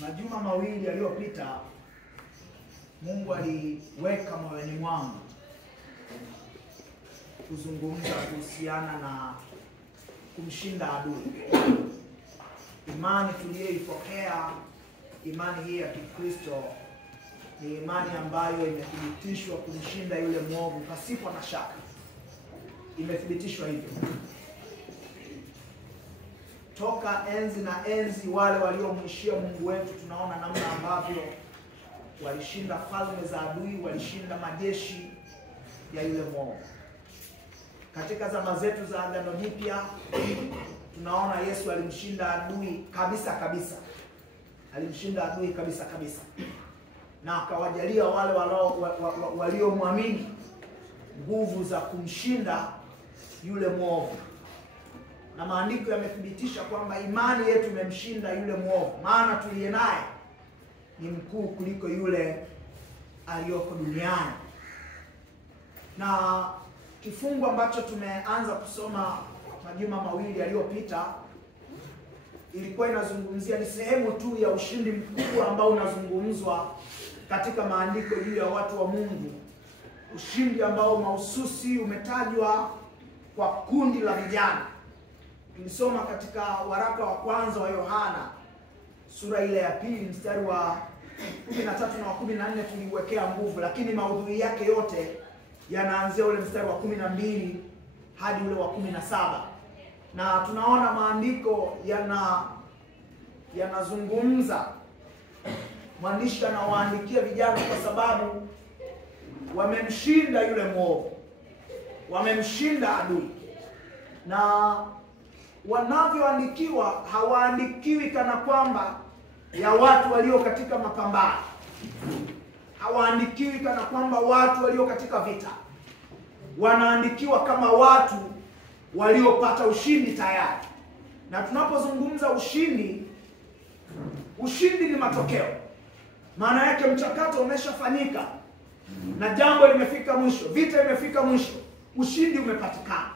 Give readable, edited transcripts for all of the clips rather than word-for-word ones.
Majuma mawili yaliyopita Mungu aliweka moyoni mwangu kuzungumza kuhusiana na kumshinda adui. Imani tuliyoipokea, imani hii ya Kikristo, ni imani ambayo imethibitishwa kumshinda yule mwovu pasipo na shaka. Imethibitishwa hivyo. Toka enzi na enzi wale waliomwishia Mungu wetu, tunaona namna ambavyo walishinda falme za adui, walishinda majeshi ya yule mwovu. Katika zama zetu za Agano Jipya tunaona Yesu alimshinda adui kabisa kabisa. Alimshinda adui kabisa kabisa. Na akawajalia wale waliomwamini nguvu za kumshinda yule mwovu. Na maandiko yamethibitisha kwamba imani yetu imemshinda yule mwovu, maana tuliye naye ni mkuu kuliko yule aliyoko duniani. Na kifungu ambacho tumeanza kusoma majuma mawili yaliyopita ilikuwa inazungumzia, ni sehemu tu ya ushindi mkubwa ambao unazungumzwa katika maandiko juu ya watu wa Mungu. Ushindi ambao mahususi umetajwa kwa kundi la vijana. Tulisoma katika waraka wa kwanza wa Yohana sura ile ya 2 mstari wa 13 na wa 14 tuliwekea nguvu, lakini maudhui yake yote yanaanzia ule mstari wa 12 hadi ule wa 17. Na tunaona maandiko yanazungumza, mwandishi anawaandikia vijana kwa sababu wamemshinda yule mwovu, wamemshinda adui. Na wanavyoandikiwa, hawaandikiwi kana kwamba ya watu walio katika mapambano, hawaandikiwi kana kwamba watu walio katika vita. Wanaandikiwa kama watu waliopata ushindi tayari. Na tunapozungumza ushindi, ushindi ni matokeo. Maana yake mchakato umeshafanyika na jambo limefika mwisho, vita imefika mwisho, ushindi umepatikana.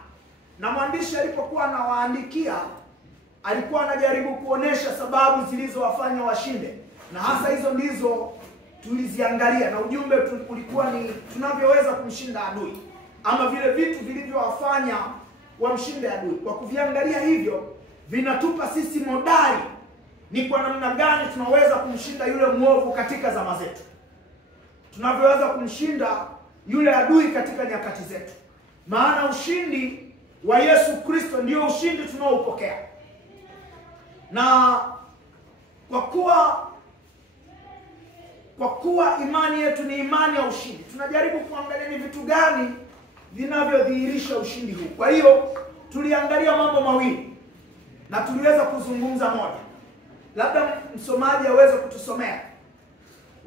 Na mwandishi alipokuwa anawaandikia, alikuwa anajaribu kuonesha sababu zilizowafanya washinde, na hasa hizo ndizo tuliziangalia. Na ujumbe ulikuwa ni tunavyoweza kumshinda adui, ama vile vitu vilivyowafanya wamshinde adui. Kwa kuviangalia hivyo, vinatupa sisi modali ni kwa namna gani tunaweza kumshinda yule mwovu katika zama zetu, tunavyoweza kumshinda yule adui katika nyakati zetu. Maana ushindi wa Yesu Kristo ndio ushindi tunaoupokea. Na kwa kuwa imani yetu ni imani ya ushindi, tunajaribu kuangalia ni vitu gani vinavyodhihirisha ushindi huu. Kwa hiyo tuliangalia mambo mawili na tuliweza kuzungumza moja. Labda msomaji aweze kutusomea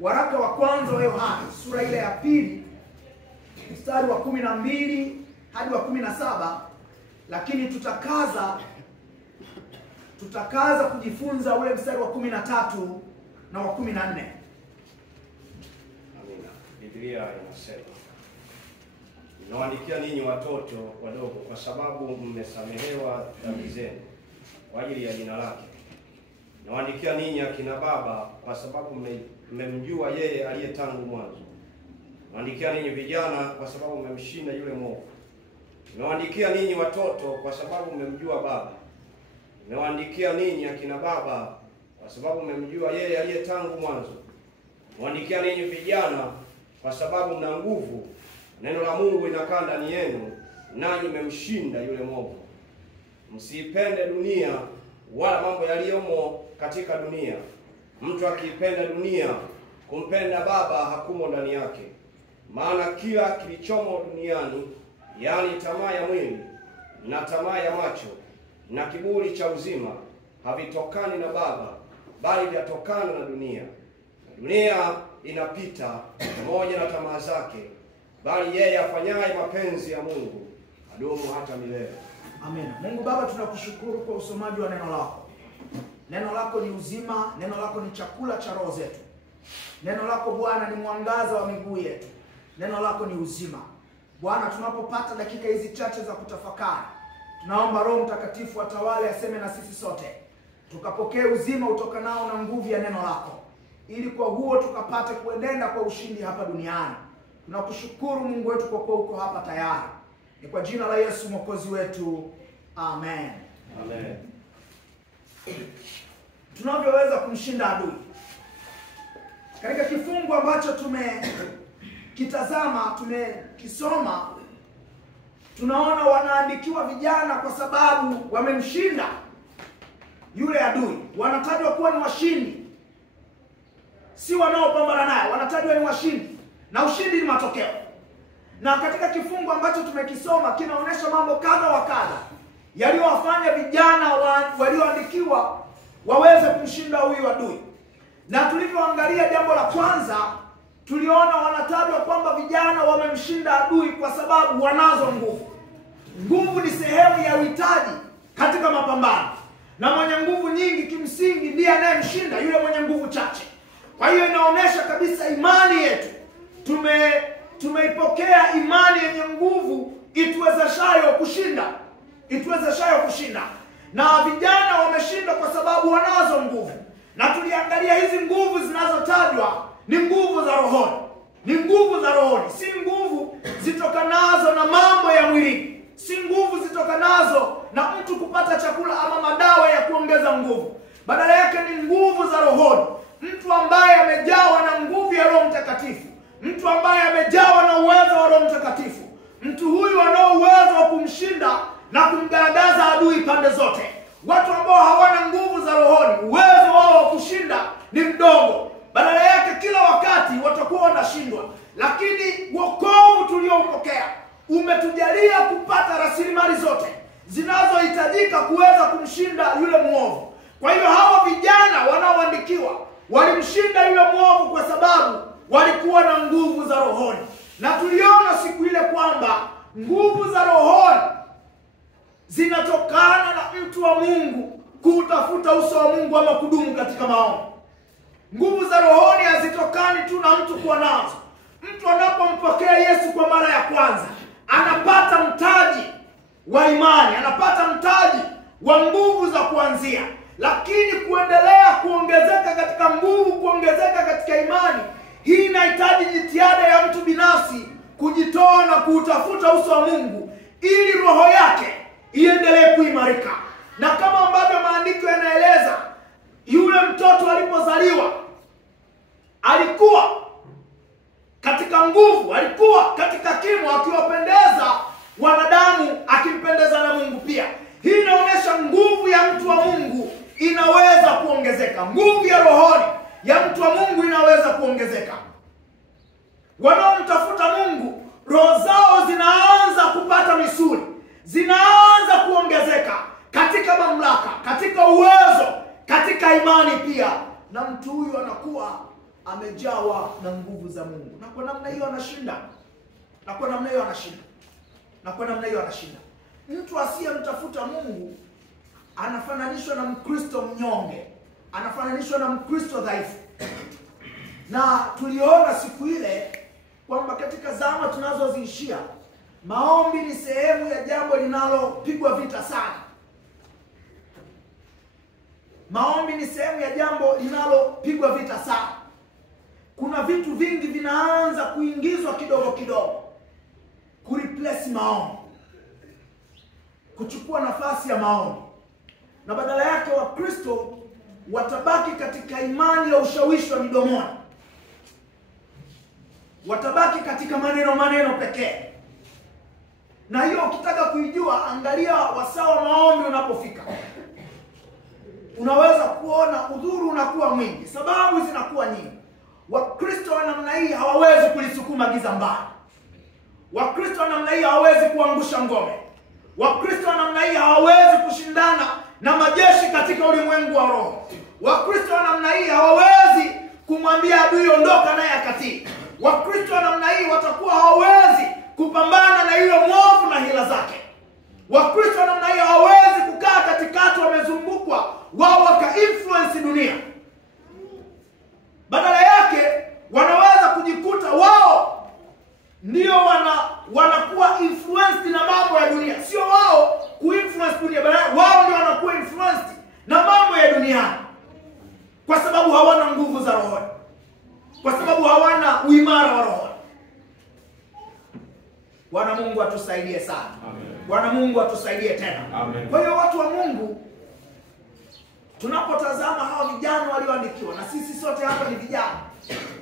waraka wa kwanza wa Yohana sura ile ya 2 mstari wa 12 hadi wa 17, lakini tutakaza kujifunza ule mstari wa 13 na wa 14. Amina. Biblia inasema, "Nawaandikia ninyi watoto wadogo kwa sababu mmesamehewa dhambi zenu kwa ajili ya jina lake. Nawaandikia ninyi akina baba kwa sababu mmemjua yeye aliye tangu mwanzo. Nawaandikia ninyi vijana kwa sababu mmemshinda yule mwovu. Nawaandikia ninyi watoto kwa sababu mmemjua Baba. Nawaandikia ninyi akina baba kwa sababu mmemjua yeye aliye tangu mwanzo. Nawaandikia ninyi vijana kwa sababu mna nguvu, neno la Mungu linakaa ndani yenu, nanyi mmemshinda yule mwovu. Msiipende dunia wala mambo yaliyomo katika dunia. Mtu akiipenda dunia, kumpenda Baba hakumo ndani yake. Maana kila kilichomo duniani, yaani tamaa ya mwili na tamaa ya macho na kiburi cha uzima, havitokani na Baba, bali vyatokana na dunia. Dunia inapita pamoja na tamaa zake, bali yeye afanyaye mapenzi ya Mungu adumu hata milele." Amen. Mungu Baba, tunakushukuru kwa usomaji wa neno lako. Neno lako ni uzima, neno lako ni chakula cha roho zetu. Neno lako Bwana ni mwangaza wa miguu yetu. Neno lako ni uzima. Bwana, tunapopata dakika hizi chache za kutafakari, tunaomba Roho Mtakatifu atawale, aseme na sisi sote. tukapokee uzima utokanao na nguvu ya neno lako, ili kwa huo tukapate kuenenda kwa ushindi hapa duniani. Tunakushukuru Mungu wetu kwa kuwa uko hapa tayari. Ni kwa jina la Yesu Mwokozi wetu. Amen. Amen. Tunavyoweza kumshinda adui. Katika kifungu ambacho tumekitazama, tumekisoma, tunaona wanaandikiwa vijana kwa sababu wamemshinda yule adui. Wanatajwa kuwa ni washindi, si wanaopambana naye, wanatajwa ni washindi, na ushindi ni matokeo. Na katika kifungu ambacho tumekisoma kinaonyesha mambo kadha wa kadha yaliyowafanya vijana walioandikiwa waweze kumshinda huyu adui. Na tulivyoangalia jambo la kwanza, tuliona wanatajwa kwamba vijana wamemshinda adui kwa sababu wanazo nguvu. Nguvu ni sehemu ya uhitaji katika mapambano, na mwenye nguvu nyingi kimsingi ndiye anayemshinda yule mwenye nguvu chache. Kwa hiyo inaonyesha kabisa imani yetu, tumeipokea imani yenye nguvu ituwezeshayo kushinda. Na vijana wameshinda kwa sababu wanazo nguvu. Na tuliangalia hizi nguvu zinazotajwa ni nguvu za rohoni. Ni nguvu za rohoni, si nguvu zitokanazo na mambo ya mwili, si nguvu zitokanazo na mtu kupata chakula ama madawa ya kuongeza nguvu. Badala yake ni nguvu za rohoni. Mtu ambaye amejawa na nguvu ya Roho Mtakatifu, mtu ambaye amejawa na uwezo wa Roho Mtakatifu, mtu huyu anao uwezo wa kumshinda na kumgaragaza adui pande zote. Watu ambao hawana nguvu za rohoni, uwezo wao wa kushinda ni mdogo. Badala yake kila wakati watakuwa wanashindwa. Lakini wokovu tulioupokea umetujalia kupata rasilimali zote zinazohitajika kuweza kumshinda yule mwovu. Kwa hiyo hawa vijana wanaoandikiwa walimshinda yule mwovu kwa sababu walikuwa na nguvu za rohoni. Na tuliona siku ile kwamba nguvu za rohoni zinatokana na mtu wa Mungu kuutafuta uso wa Mungu ama kudumu katika maombi. Nguvu za rohoni hazitokani tu na mtu kuwa nazo. Mtu anapompokea Yesu kwa mara ya kwanza, anapata mtaji wa imani, anapata mtaji wa nguvu za kuanzia. Lakini kuendelea kuongezeka katika nguvu, kuongezeka katika imani, hii inahitaji jitihada ya mtu binafsi kujitoa na kuutafuta uso wa Mungu ili roho yake iendelee kuimarika. Na kama ambavyo maandiko yanaeleza, yule mtoto alipozaliwa alikuwa katika nguvu, alikuwa katika kimo, akiwapendeza wanadamu, akimpendeza na Mungu pia. Hii inaonyesha nguvu ya mtu wa Mungu inaweza kuongezeka. Nguvu ya rohoni ya mtu wa Mungu inaweza kuongezeka. Wanaomtafuta Mungu, roho zao zinaanza kupata misuli, zinaanza kuongezeka katika mamlaka, katika uwezo, katika imani pia. Na mtu huyu anakuwa amejawa na nguvu za Mungu. Na kwa namna hiyo anashinda. Mtu asiyemtafuta Mungu anafananishwa na Mkristo mnyonge, anafananishwa na Mkristo dhaifu. Na tuliona siku ile kwamba katika zama tunazoziishia, maombi ni sehemu ya jambo linalopigwa vita sana. Maombi ni sehemu ya jambo linalopigwa vita sana. Kuna vitu vingi vinaanza kuingizwa kidogo kidogo kureplace maombi, kuchukua nafasi ya maombi. Na badala yake Wakristo watabaki katika imani ya ushawishi wa midomoni. Watabaki katika maneno pekee. Na hiyo ukitaka kuijua, angalia wasaa wa maombi unapofika. Unaweza kuona udhuru unakuwa mwingi, sababu zinakuwa nyingi. Wakristo wa namna hii hawawezi kulisukuma giza mbali. Wakristo wa namna hii hawawezi kuangusha ngome. Wakristo wa namna hii hawawezi kushindana na majeshi katika ulimwengu wa roho. Wakristo wa namna hii hawawezi kumwambia adui ondoka naye akatii. Wakristo wa namna hii watakuwa hawawezi kupambana na yule mwovu na hila zake. Wakristo wa namna hii hawawezi kukaa katikati wamezungukwa, wao waka-influence dunia. Badala yake wanaweza kujikuta wao ndio wanakuwa influenced na mambo ya dunia. Sio wao kuinfluence dunia, bali wao ndio wanakuwa influenced na mambo ya dunia. nguvu za rohoni, kwa sababu hawana uimara wa rohoni. Bwana Mungu atusaidie sana. Amen. Bwana Mungu atusaidie tena. Amen. Kwa hiyo watu wa Mungu, tunapotazama hawa vijana walioandikiwa, na sisi sote hapa ni vijana,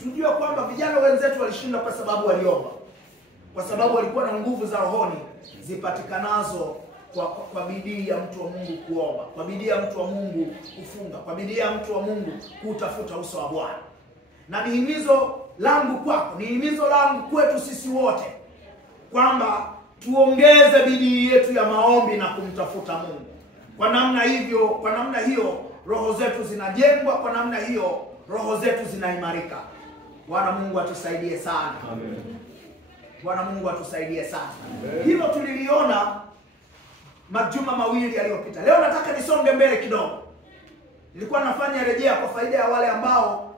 tujue kwamba vijana wenzetu walishinda kwa sababu waliomba, kwa sababu walikuwa na nguvu za rohoni zipatikanazo kwa bidii ya mtu wa Mungu kuomba, kwa bidii ya mtu wa Mungu kufunga, kwa bidii ya mtu wa Mungu kutafuta uso wa Bwana. Na ni himizo langu kwako, ni himizo langu kwetu sisi wote, kwamba tuongeze bidii yetu ya maombi na kumtafuta Mungu. Kwa namna hiyo roho zetu zinajengwa, kwa namna hiyo roho zetu zinaimarika. Bwana Mungu atusaidie sana. Amen. Bwana Mungu atusaidie sana. Amen. Hilo tuliliona majuma mawili yaliyopita. Leo nataka nisonge mbele kidogo. Nilikuwa nafanya rejea kwa faida ya wale ambao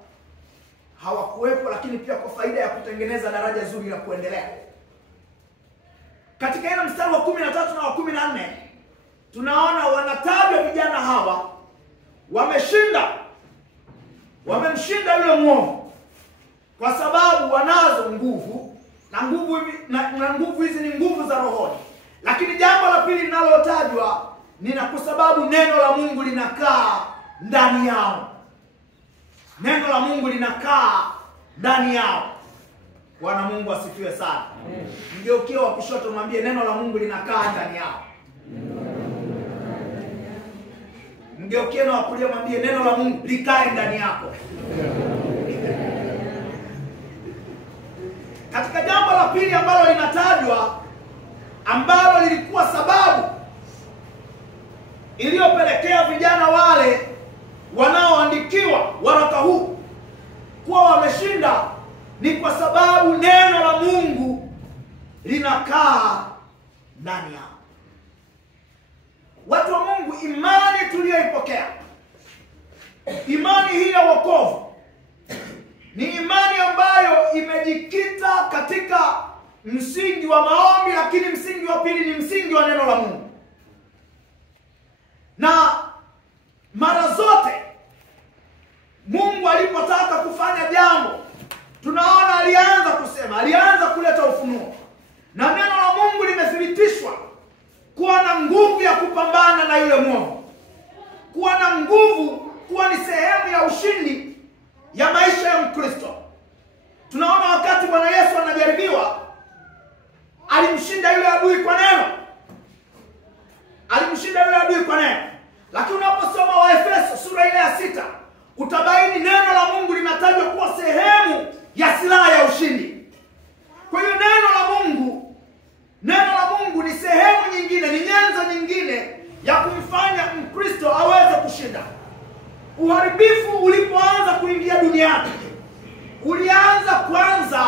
hawakuwepo, lakini pia kwa faida ya kutengeneza daraja zuri la kuendelea. Katika ile mstari wa 13 na wa 14 tunaona wanatajwa vijana hawa wamemshinda yule mwovu, kwa sababu wanazo nguvu, na nguvu hizi ni nguvu za rohoni. Lakini jambo la pili linalotajwa ni kwa sababu neno la Mungu linakaa ndani yao. Neno la Mungu linakaa ndani yao. Bwana Mungu asifiwe sana. Mgeukie wa kushoto mwambie neno la Mungu linakaa ndani yao. Mgeukie na wa kulia mwambie neno la Mungu likae ndani yako. Katika jambo la pili ambalo linatajwa, ambalo lilikuwa sababu iliyopelekea vijana wale wanaoandikiwa waraka huu kuwa wameshinda, ni kwa sababu neno la Mungu linakaa ndani yao. Watu wa Mungu, imani tuliyoipokea, imani hii ya wokovu, ni imani ambayo imejikita katika msingi wa maombi, lakini msingi wa pili ni msingi wa neno la Mungu. Na mara zote Mungu alipotaka kufanya jambo, tunaona alianza kuleta ufunuo, na neno la Mungu limethibitishwa kuwa na nguvu ya kupambana na yule mwovu, kuwa na nguvu, kuwa ni sehemu ya ushindi ya maisha ya Mkristo. Tunaona wakati Bwana Yesu anajaribiwa, alimshinda yule adui kwa neno. Lakini unaposoma Waefeso sura ile ya 6, utabaini neno la Mungu linatajwa kuwa sehemu ya silaha ya ushindi. Kwa hiyo neno la Mungu ni sehemu nyingine, ni nyenzo nyingine ya kumfanya Mkristo aweze kushinda. Uharibifu ulipoanza kuingia duniani, ulianza kwanza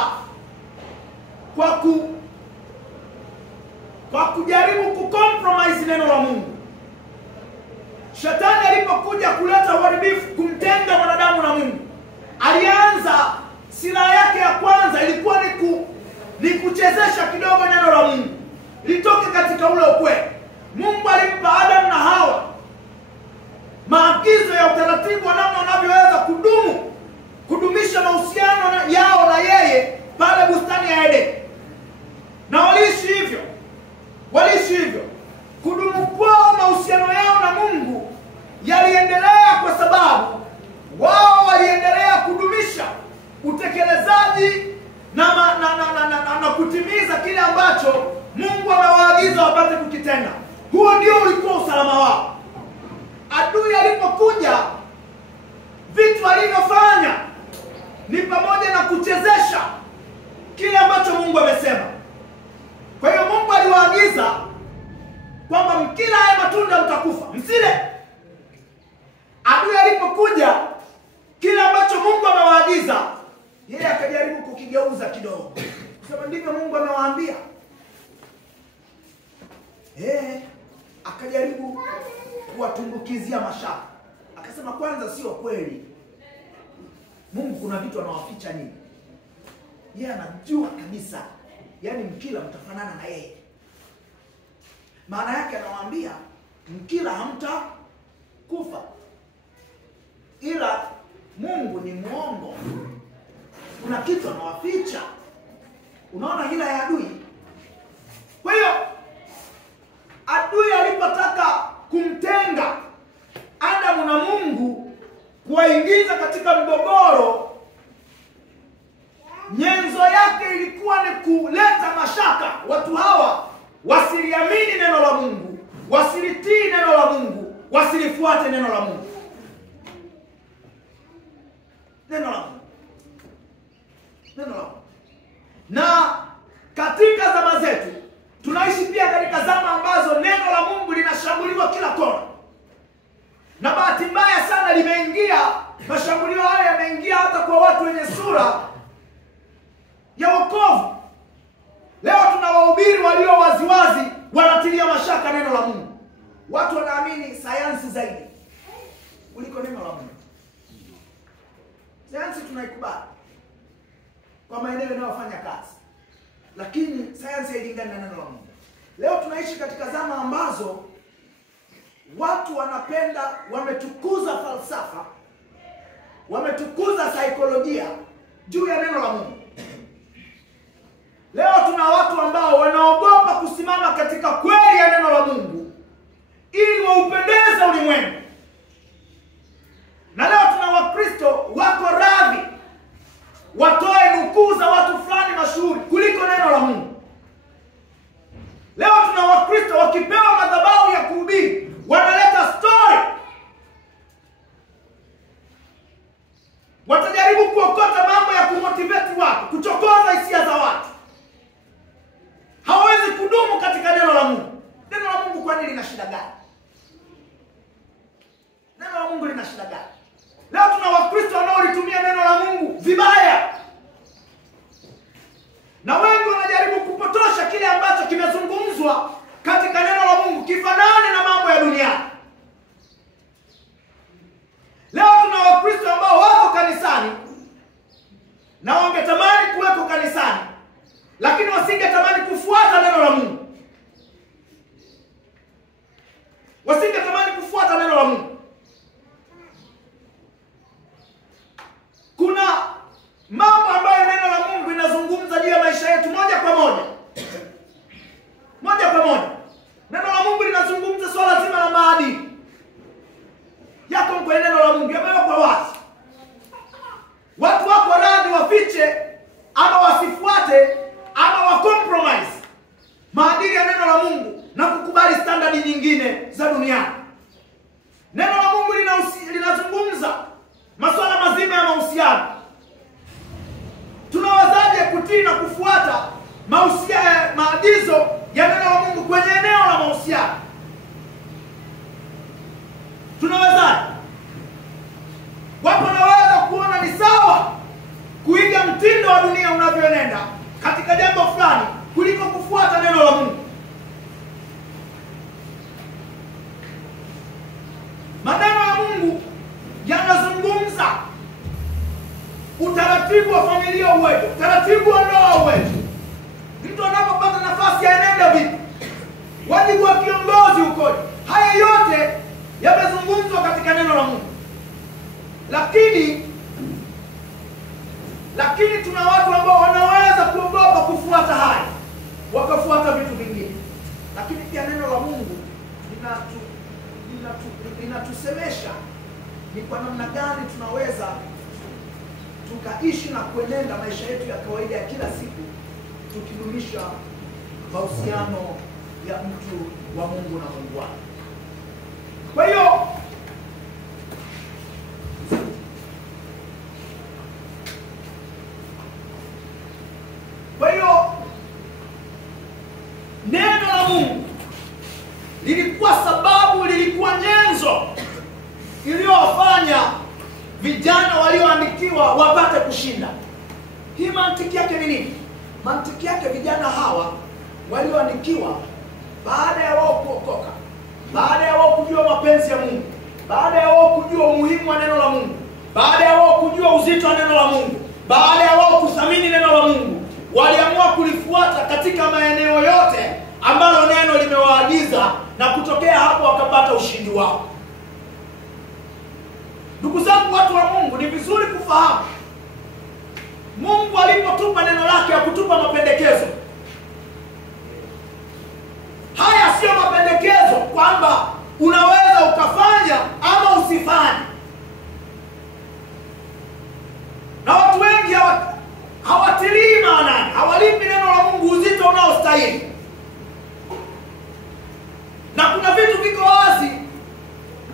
kwa kujaribu kucompromise neno la Mungu. Shetani alipokuja kuleta uharibifu, kumtenga mwanadamu na Mungu, alianza, silaha yake ya kwanza ilikuwa ni kuchezesha kidogo neno la Mungu litoke katika ule ukweli. Mungu alimpa Adam na Hawa maagizo ya utaratibu wa namna wanavyoweza kudumisha mahusiano yao na yeye pale bustani ya Edeni. Na waliishi hivyo. Kudumu kwao, mahusiano yao na Mungu yaliendelea kwa sababu wao waliendelea kudumisha utekelezaji na kutimiza kile ambacho Mungu amewaagiza wapate kukitenda. Huo ndio ulikuwa usalama wao. Adui alipokuja, vitu alivyofanya ni pamoja na kuchezesha kile ambacho Mungu amesema. Kwa hiyo Mungu aliwaagiza kwamba mkila haya matunda mtakufa, msile. Adui alipokuja, kile ambacho Mungu amewaagiza, yeye akajaribu kukigeuza kidogo, kusema ndivyo Mungu amewaambia. Akajaribu kuwatumbukizia mashaka. Akasema kwanza, sio kweli. Mungu kuna vitu anawaficha nini? Yeye anajua kabisa, yaani mkila mtafanana na yeye. Maana yake anawaambia mkila hamtakufa, ila Mungu ni mwongo. Kuna kitu anawaficha. Unaona hila ya adui? Kwa hiyo adui alipotaka kumtenga Adamu na Mungu, kuwaingiza katika mgogoro, nyenzo yake ilikuwa ni kuleta mashaka. Watu hawa wasiliamini neno la Mungu, wasilitii neno la Mungu, wasilifuate neno la Mungu. Neno la Mungu. Neno la Mungu. Na katika zama zetu tunaishi pia katika zama ambazo neno la Mungu linashambuliwa kila kona. Na bahati mbaya sana limeingia, mashambulio haya yameingia hata kwa watu wenye sura ya wokovu. Leo tuna wahubiri walio waziwazi wanatilia mashaka neno la Mungu. Watu wanaamini sayansi zaidi kuliko neno la Mungu. Sayansi tunaikubali kwa maeneo yanayofanya kazi, lakini sayansi hailingani na neno la Mungu. Leo tunaishi katika zama ambazo watu wanapenda, wametukuza falsafa, wametukuza saikolojia juu ya neno la Mungu. Leo tuna watu ambao wanaogopa kusimama katika kweli ya neno la Mungu ili waupendeze ulimwengu. Na leo tuna Wakristo wako radhi watoe nukuu za watu fulani mashuhuri kuliko neno la Mungu. Leo tuna Wakristo wakipewa madhabahu ya kuhubiri wanaleta story. Watajaribu kuokota mambo ya kumotivate watu, kuchokoza hisia za watu. Hawezi kudumu katika neno la Mungu. Neno la Mungu kwani lina shida gani? Neno la Mungu lina shida gani? Leo tuna Wakristo wanaolitumia neno la Mungu vibaya. Na wengi wanajaribu kupotosha kile ambacho kimezungumzwa katika neno la Mungu kifanane na mambo ya duniani. Leo tuna Wakristo ambao wako kanisani na wangetamani kuweko kanisani, lakini wasingetamani kufuata neno la Mungu. Wasingetamani kufuata neno la Mungu. Kuna mambo ambayo neno la Mungu linazungumza juu ya maisha yetu moja kwa moja. Moja kwa moja. Neno la Mungu linazungumza swala zima la maadili. Yako kwenye neno la Mungu, yamewekwa wazi. Watu wako radhi wafiche ama wasifuate ama wacompromise maadili ya neno la Mungu na kukubali standardi nyingine za duniani. Neno la Mungu linazungumza masuala mazima ya mahusiano. Tunawezaje kutii na kufuata maagizo ya neno la Mungu kwenye eneo la mahusiano? Tunawezaje? Wapo wanaweza kuona ni sawa kuiga mtindo wa dunia unavyoenenda katika jambo fulani kuliko kufuata neno la Mungu. Maneno ya Mungu yanazungumza utaratibu wa familia uweje, utaratibu wa ndoa uweje, mtu anapopata nafasi aenenda vipi, wajibu wa kiongozi ukoje. Haya yote yamezungumzwa katika neno la Mungu. Lakini tuna watu ambao wanaweza kuogopa kufuata haya, wakafuata vitu vingine. Lakini pia neno la Mungu linatusemesha ni kwa namna gani tunaweza tukaishi na kuenenda maisha yetu ya kawaida ya kila siku tukidumisha mahusiano ya mtu wa Mungu na Mungu wake. Kwa hiyo neno la Mungu lilikuwa nyenzo iliyowafanya vijana walioandikiwa wapate kushinda. Hii mantiki yake ni nini? Mantiki yake, vijana hawa walioandikiwa, baada ya wao kuokoka, baada ya wao kujua mapenzi ya Mungu, baada ya wao kujua umuhimu wa neno la Mungu, baada ya wao kujua uzito wa neno la Mungu, baada ya wao kuthamini neno la Mungu, waliamua kulifuata katika maeneo yote ambalo neno limewaagiza, na kutokea hapo wakapata ushindi wao. Ndugu zangu watu wa Mungu, ni vizuri kufahamu Mungu alipotupa neno lake ya kutupa mapendekezo. Haya sio mapendekezo kwamba unaweza ukafanya ama usifanye. Na watu wengi hawatilii maanani, hawalipi neno la Mungu uzito unaostahili. Na kuna vitu viko wazi,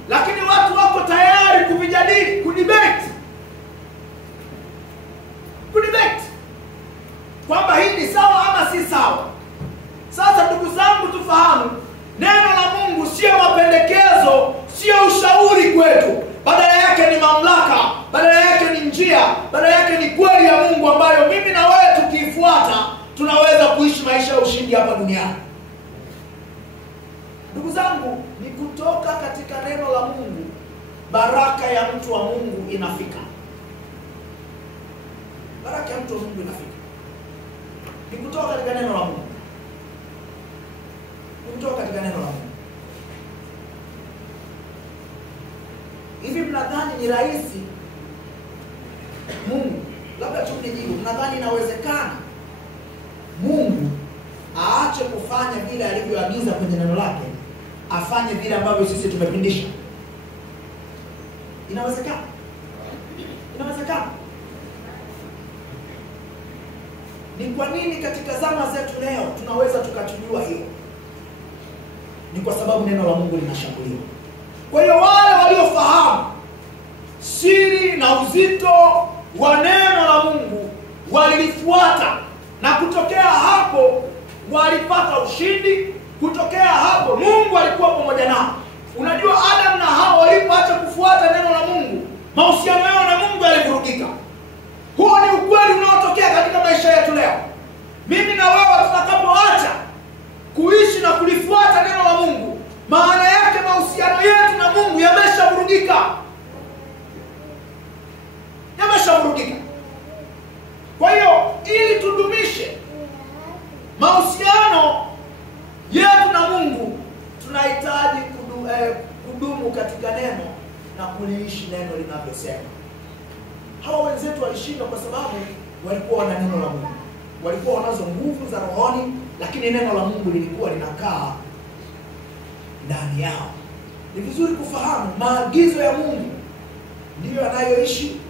lakini watu wako tayari kuvijadili, kudebate kwamba hii ni sawa ama si sawa. Sasa ndugu zangu, tufahamu neno la Mungu sio mapendekezo, sio ushauri kwetu. Badala yake ni mamlaka, badala yake ni njia, badala yake ni kweli ya Mungu ambayo mimi na wewe tukiifuata tunaweza kuishi maisha ya ushindi hapa duniani. Ndugu zangu, ni kutoka katika neno la Mungu baraka ya mtu wa Mungu inafika. Baraka ya mtu wa Mungu inafika. Ni kutoka katika neno la Mungu. Ni kutoka katika neno la Mungu. Hivi mnadhani ni rahisi Mungu, labda tu nijibu, mnadhani inawezekana Mungu aache kufanya vile alivyoagiza kwenye neno lake, afanye vile ambavyo sisi tumepindisha? Inawezekana? Inawezekana. Ni kwa nini katika zama zetu leo tunaweza tukatujua hiyo? Ni kwa sababu neno la Mungu linashambuliwa. Kwa hiyo wale waliofahamu siri na uzito wa neno la Mungu walilifuata, na kutokea hapo walipata ushindi. Kutokea hapo Mungu alikuwa pamoja nao. Unajua, Adam na Hawa walipoacha kufuata neno la Mungu, mahusiano yao na Mungu yalivurugika. Huo ni ukweli unaotokea katika maisha yetu leo. Mimi na wewe tutakapoacha kuishi na kulifuata neno la Mungu, maana yake mahusiano yetu na Mungu yameshavurugika. Yameshavurugika. Kwa hiyo ili tudumishe mahusiano yetu na Mungu, tunahitaji kudumu katika neno na kuliishi neno linavyosema. Hawa wenzetu walishinda kwa sababu walikuwa wana neno la Mungu. Walikuwa wanazo nguvu za rohoni, lakini neno la Mungu lilikuwa linakaa ndani yao. Ni vizuri kufahamu maagizo ya Mungu ndiyo yanayoishi.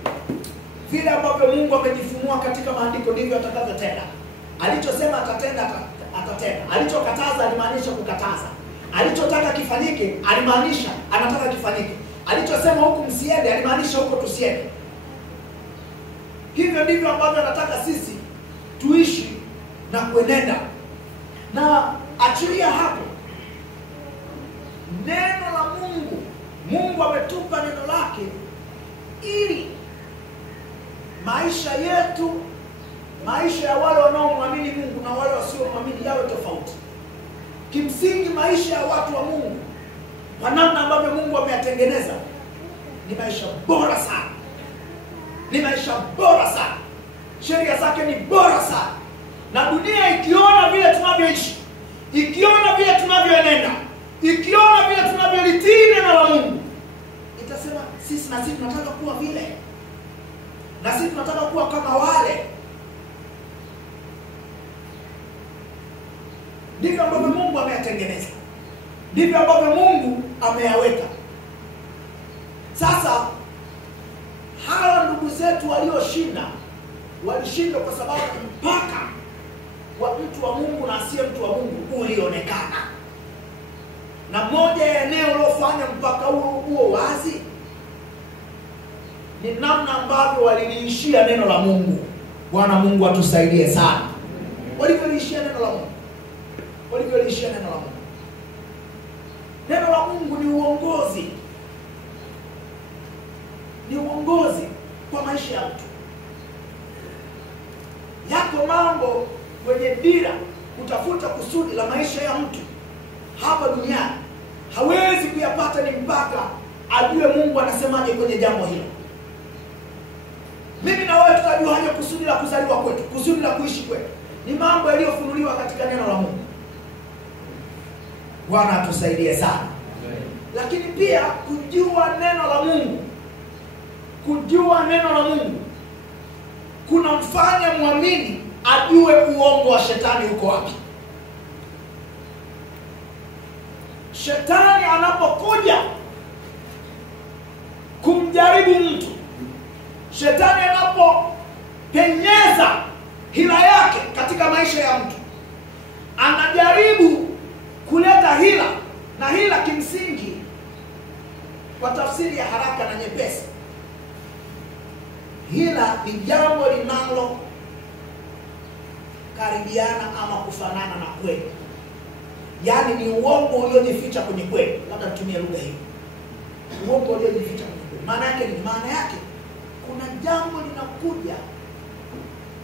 Vile ambavyo Mungu amejifunua katika maandiko ndivyo atakavyotenda. Alichosema atatenda, atatenda. Alichokataza alimaanisha kukataza. Alichotaka kifanyike alimaanisha anataka kifanyike. Alichosema huku msiende alimaanisha huko tusiende. Hivyo ndivyo ambavyo anataka sisi tuishi na kuenenda. Na achilia hapo, neno la Mungu, Mungu ametupa neno lake ili maisha yetu, maisha ya wale wanaomwamini Mungu na wale wasiomwamini yawe tofauti. Kimsingi maisha ya watu wa Mungu, kwa namna ambavyo Mungu ameyatengeneza, ni maisha bora sana. Ni maisha bora sana. Sheria zake ni bora sana. Na dunia ikiona vile tunavyoishi, ikiona vile tunavyoenenda, ikiona vile tunavyolitii neno la Mungu, itasema sisi na sisi tunataka kuwa vile. Na sisi tunataka kuwa kama wale. Ndivyo ambavyo Mungu ameyatengeneza. Ndivyo ambavyo Mungu ameyaweka. Sasa hawa ndugu zetu walioshinda, walishinda kwa sababu mpaka wa mtu wa Mungu na asiye mtu wa Mungu ulionekana. Na moja ya eneo lilofanya mpaka huo wazi ni namna ambavyo waliliishia neno la Mungu. Bwana Mungu atusaidie sana. Walivyoliishia neno la Mungu. Walivyoliishia neno la Mungu. Neno la Mungu ni uongozi. Ni uongozi kwa maisha ya mtu. Yako mambo kwenye dira kutafuta kusudi la maisha ya mtu hapa duniani, hawezi kuyapata ni mpaka ajue Mungu anasemaje kwenye jambo hilo. Mimi na wewe tutajuaje kusudi la kuzaliwa kwetu, kusudi la kuishi kwetu? Ni mambo yaliyofunuliwa katika neno la Mungu. Bwana atusaidie sana. Lakini pia kujua neno la Mungu kujua neno la Mungu kunamfanya muamini ajue uongo wa shetani uko wapi. Shetani anapokuja kumjaribu mtu, shetani anapopenyeza hila yake katika maisha ya mtu, anajaribu kuleta hila. Na hila kimsingi, kwa tafsiri ya haraka na nyepesi, hila ni jambo linalo karibiana ama kufanana na kweli. Yaani ni uongo uliojificha kwenye kweli. Labda tutumie lugha hii. Uongo uliojificha kwenye kweli. Maana yake ni kuna jambo linakuja,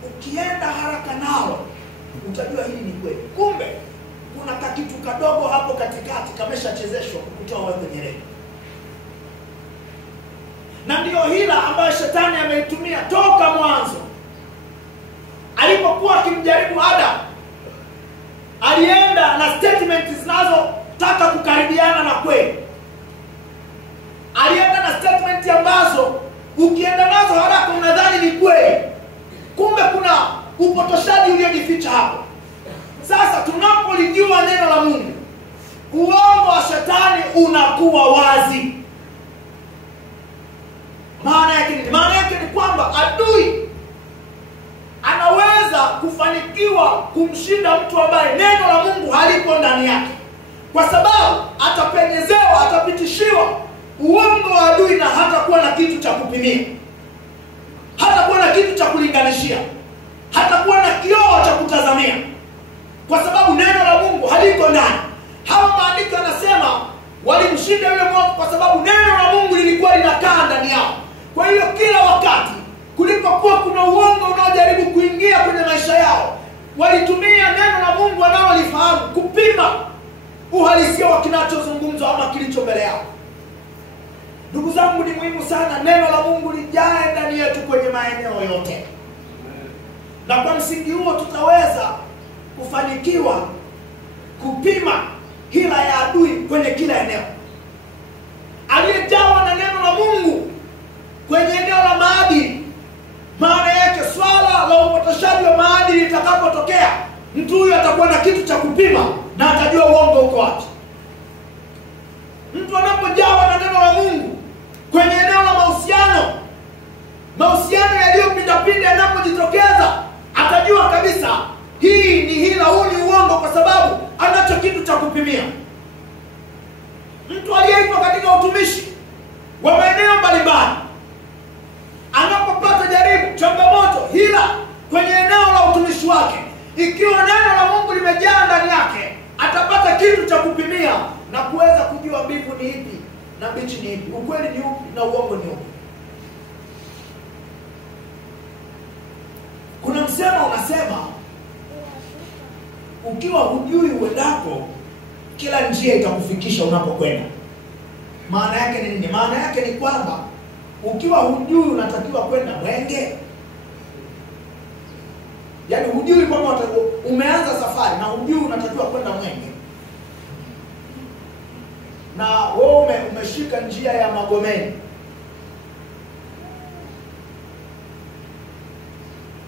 ukienda haraka nalo utajua hili ni kweli. Kumbe kuna kakitu kadogo hapo katikati kameshachezeshwa kutoa wewe kwenye reli. Na ndiyo hila ambayo shetani ameitumia toka mwanzo. Alipokuwa akimjaribu Adam, alienda na statements zinazotaka kukaribiana na kweli. Alienda na statements ambazo ukienda nazo haraka unadhani ni kweli. Kumbe kuna upotoshaji uliojificha hapo. Sasa tunapolijua neno la Mungu, uongo wa shetani unakuwa wazi. Maana yake ni kwamba adui anaweza kufanikiwa kumshinda mtu ambaye neno la Mungu halipo ndani yake, kwa sababu atapenyezewa, atapitishiwa uongo wa adui na hatakuwa na kitu cha kupimia, hatakuwa na kitu cha kulinganishia, hatakuwa na kioo cha kutazamia, kwa sababu neno la Mungu haliko ndani. Hapo maandiko yanasema walimshinda yule mwovu kwa sababu neno la Mungu lilikuwa linakaa ndani yao. Kwa hiyo kila wakati kulipokuwa kuna uongo unaojaribu kuingia kwenye maisha yao, walitumia neno la Mungu wanalolifahamu kupima uhalisia wa kinachozungumzwa ama kilicho mbele yao. Ndugu zangu, ni muhimu sana neno la Mungu lijae ndani yetu kwenye maeneo yote. Na kwa msingi huo tutaweza kufanikiwa kupima hila ya adui kwenye kila eneo. Aliyejawa na neno la Mungu kwenye eneo la maadili, maana yake swala la upotoshaji wa maadili litakapotokea, mtu huyu atakuwa na kitu cha kupima na atajua uongo uko wapi. Mtu anapojawa na neno la Mungu kwenye eneo la mahusiano yaliyopindapinda yanapojitokeza, atajua kabisa hii ni hila, huu ni uongo, kwa sababu anacho kitu cha kupimia. Mtu aliyeitwa katika utumishi wa maeneo mbalimbali, anapopata jaribu, changamoto, hila kwenye eneo la utumishi wake, ikiwa neno la Mungu limejaa ndani yake, atapata kitu cha kupimia na kuweza kujua mbivu ni ipi na mbichi ni ipi, ukweli ni upi na uongo ni upi. Kuna msemo unasema, ukiwa hujui uendako, kila njia itakufikisha unapokwenda. Maana yake ni nini? Maana yake ni kwamba ukiwa hujui unatakiwa kwenda Mwenge, yaani hujui kwamba umeanza safari na hujui unatakiwa kwenda Mwenge, na wewe umeshika njia ya Magomeni,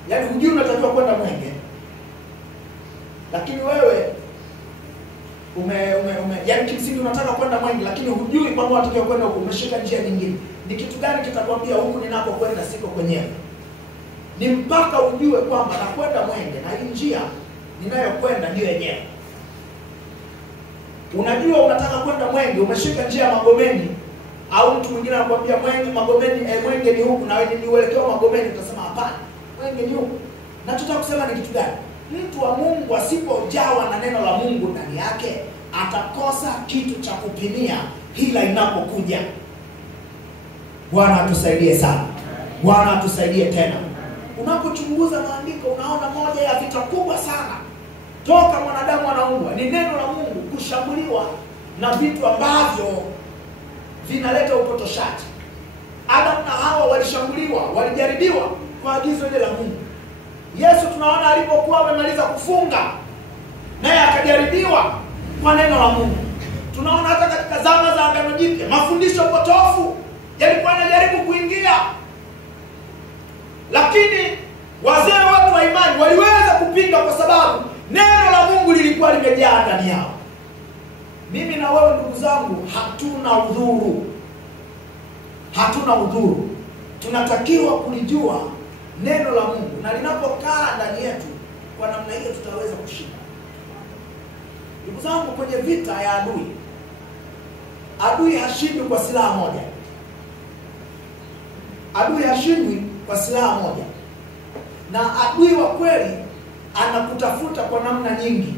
yaani hujui unatakiwa kwenda Mwenge, lakini wewe yaani kimsingi unataka kwenda Mwenge, lakini hujui kwamba unatakiwa kwenda huko, umeshika njia nyingine. Ni kitu gani kitakwambia huku ninakokwenda siko kwenyewe? Ni mpaka ujue kwamba nakwenda Mwenge na hii njia ninayokwenda ndio yenyewe. Unajua unataka kwenda Mwenge, umeshika njia ya Magomeni, au mtu mwingine anakuambia Mwenge ni huku, na wewe ni uelekeo Magomeni, utasema hapana, Mwenge ni huku. Na tutaka kusema ni kitu gani? Mtu wa Mungu asipojawa na neno la Mungu ndani yake, atakosa kitu cha kupimia hila inapokuja. Bwana atusaidie sana. Bwana atusaidie tena. Unapochunguza maandiko, unaona moja ya vita kubwa sana toka mwanadamu anaumbwa ni neno la Mungu kushambuliwa na vitu ambavyo vinaleta upotoshaji. Adam na Hawa walishambuliwa, walijaribiwa kwa agizo ile la Mungu. Yesu tunaona alipokuwa amemaliza kufunga, naye akajaribiwa kwa neno la Mungu. Tunaona hata katika zama za Agano Jipya, mafundisho potofu yalikuwa yanajaribu kuingia, lakini wazee wetu wa imani waliweza kupinga kwa sababu neno la Mungu lilikuwa limejaa ndani yao. Mimi na wewe ndugu zangu, hatuna udhuru. Hatuna udhuru. Tunatakiwa kulijua neno la Mungu, na linapokaa ndani yetu, kwa namna hiyo tutaweza kushinda. Ndugu zangu, kwenye vita ya adui hashindwi kwa silaha moja. Adui hashindwi kwa silaha moja. Na adui wa kweli anakutafuta kwa namna nyingi.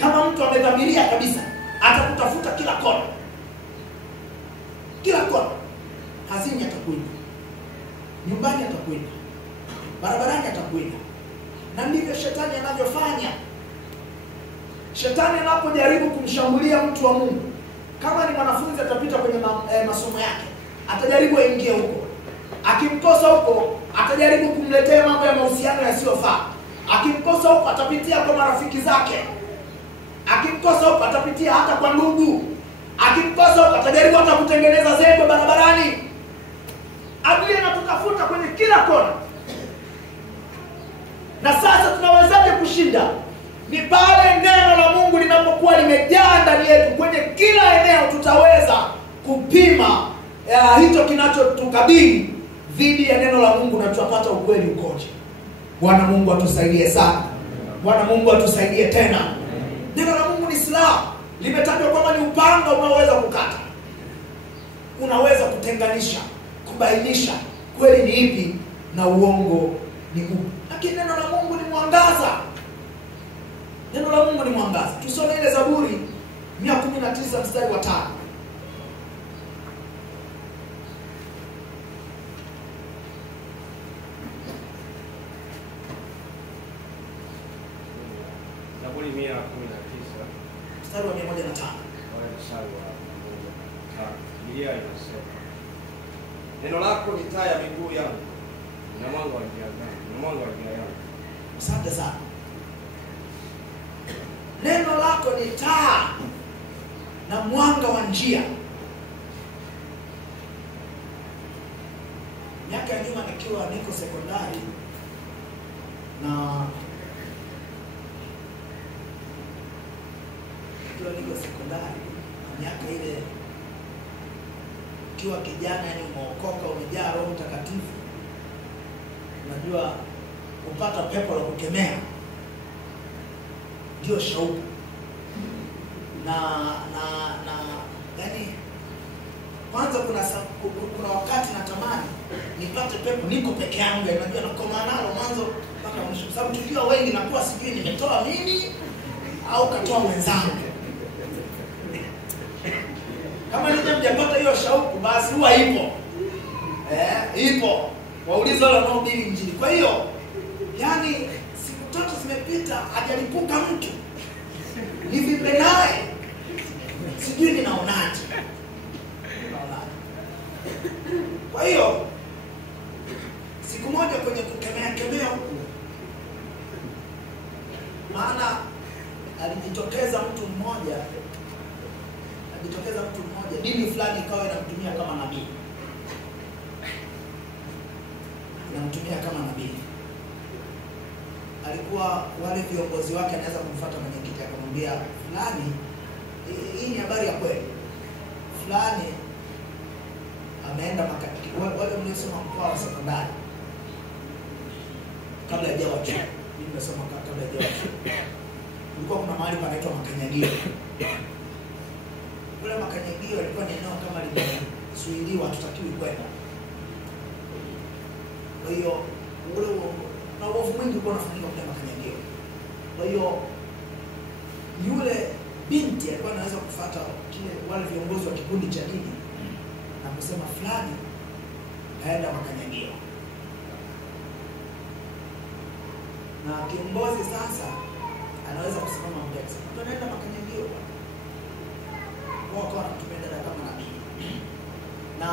Kama mtu amedhamiria kabisa, atakutafuta kila kona. Kila kona. Hazini atakuinda, nyumbani atakuinda, barabarani atakuinda. Na ndivyo shetani anavyofanya. Shetani anapojaribu kumshambulia mtu wa Mungu, kama ni mwanafunzi atapita kwenye masomo yake, atajaribu aingie huko. Akimkosa huko, atajaribu kumletea mambo ya mahusiano yasiyofaa. Akimkosa huko, atapitia kwa marafiki zake. Akimkosa huko, atapitia hata kwa ndugu. Akimkosa huko, atajaribu hata kutengeneza zego barabarani. Adui anatutafuta kwenye kila kona. Na sasa tunawezaje kushinda? Ni pale neno la Mungu linapokuwa limejaa ndani yetu. Kwenye kila eneo tutaweza kupima hicho kinachotukabili dhidi ya neno la Mungu, na tutapata ukweli ukoje. Bwana Mungu atusaidie sana. Bwana Mungu atusaidie tena. Neno la Mungu ni silaha. Limetajwa kwamba ni upanga unaoweza kukata. Unaweza kutenganisha, kubainisha kweli ni ipi na uongo ni upi. Lakini neno la Mungu ni mwangaza. Neno la Mungu ni mwangaza. Tusome ile Zaburi 119 mstari wa 5. Zaburi 119 mstari wa 105. Biblia inasema, neno lako ni taa ya miguu yangu na mwanga wa njia yangu, na mwanga wa njia yangu. Asante sana. Neno lako ni taa na mwanga wa njia. Miaka ya nyuma nikiwa niko sekondari, na miaka ile, ukiwa kijana, yani umeokoka, umejaa Roho Mtakatifu, unajua kupata pepo la kukemea ndio shauku. Na yani kwanza kuna wakati natamani nipate pepo niko peke yangu, unajua nakoma nalo mwanzo mpaka mwisho, kwa sababu tukiwa wengi nakuwa sijui nimetoa mimi au katoa wenzangu. Kama nije mjapata hiyo shauku, basi huwa ipo. Ipo. Waulize wale wanaohubiri Injili. Kwa hiyo, yani siku tatu zimepita hajalipuka mtu. Nivipe naye. Sijui ninaonaje. Kwa hiyo, siku moja kwenye kukemea huku, maana alijitokeza mtu mmoja, dini fulani ikawa inamtumia kama nabii. Alikuwa wale viongozi wake anaweza kumfuata mwenyekiti akamwambia, fulani, hii ni habari ya kweli. Fulani ameenda wale mliosoma mkoa wa sekondari kabla ya jawa chuo. Mimi nimesoma kabla ya jawa chuo. Kulikuwa kuna mahali panaitwa Makanyagio. Kule Makanyagio ilikuwa ni eneo kama limezuiliwa, hatutakiwi kwenda. Kwa hiyo ule na uovu mwingi ulikuwa unafanyika kule Makanyagio. Kwa hiyo yule binti alikuwa anaweza kufuata wale viongozi wa kikundi cha dini na kusema fulani kaenda Makanyagio. Na kiongozi sasa anaweza kusimama mbele sasa, tunaenda Makanyagio. Kwa anatupenda kama nabii. Na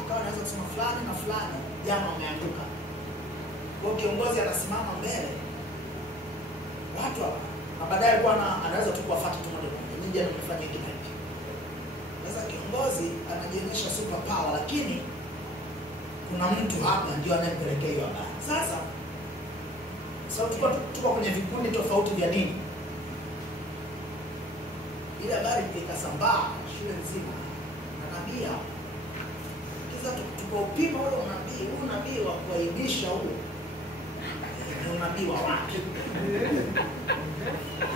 akawa anaweza kusema fulani na fulani jana wameanguka. Kwa kiongozi anasimama mbele watu hapa, na baadaye kwa anaweza tu kuwafuata tu moja kwa moja, ninyi jana mmefanya hiki na hiki. Sasa kiongozi anajionyesha super power, lakini kuna mtu hapa ndio anayepelekea hiyo habari. Sasa tuko kwenye vikundi tofauti vya dini. Ile habari ikasambaa shule nzima, na nabii hapo. Sasa tukopima ule unabii, huu nabii wa kuaibisha huu ni unabii wa wapi?